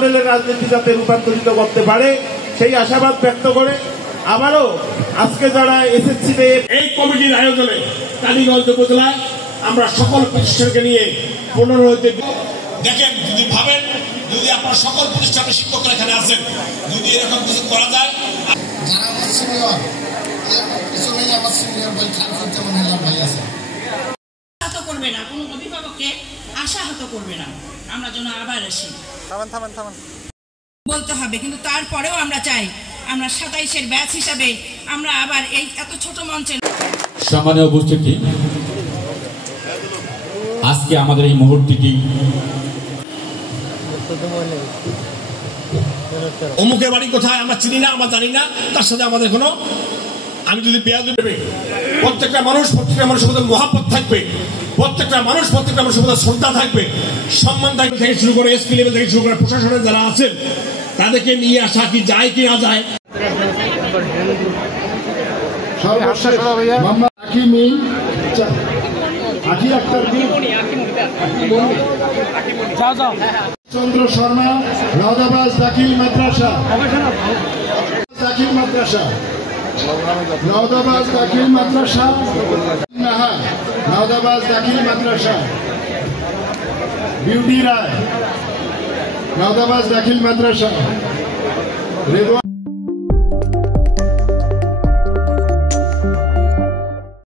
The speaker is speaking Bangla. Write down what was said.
মডেলের রাজনীতি যাতে রূপান্তরিত করতে পারে সেই আশাবাদ ব্যক্ত করে আবারও আজকে যারা এসএসসিতে এই কমিটির আয়োজনে কালীগঞ্জ উপজেলায় আমরা সকল প্রতিষ্ঠানকে নিয়ে 15 দেখেন, যদি ভাবেন, যদি আপনার সকল প্রতিষ্ঠানের শিক্ষকরা এখানে আছেন, যদি এরকম কিছু করা যায়, যারা আমার সিনিয়র পিছনেই আমার সিনিয়র ভাই খানফুজ্জামান হেলাল ভাই আছে, আশাহত করবে না, কোনো অভিভাবককে আশাহত করবে না। আমরা যেন আবার আসি, বলতে হবে, কিন্তু তারপরেও আমরা চাই আমরা 27-এর ব্যাচ হিসাবে আমরা আবার এই এত ছোট মঞ্চে। সম্মানীয় উপস্থিতি, আজকে আমাদের এই মুহূর্তটি অমুকের বাড়ি কোথায় আমরা চিনি না, আমরা জানি না, তার সাথে আমাদের কোনো, আমি যদি বেয়াদবি দেবে, প্রত্যেকটা মানুষের মধ্যে মহাব্বত থাকবে, প্রত্যেকটা মানুষের মধ্যে শ্রদ্ধা থাকবে, সম্মান থাকবে, থেকে শুরু করে এসপি লেভেল থেকে শুরু করে প্রশাসনের যারা আছেন তাদেরকে নিয়ে আসা কি যায় কি না যায়। চন্দ্র শর্মা, রাউদাবাজ দাখিল মাদ্রাসা, রাউদাবাজ দাখিল মাদ্রাসা, রাউদাবাজ দাখিল মাদ্রাসা, বিউটি রায়, রাউদাবাজ দাখিল মাদ্রাসা,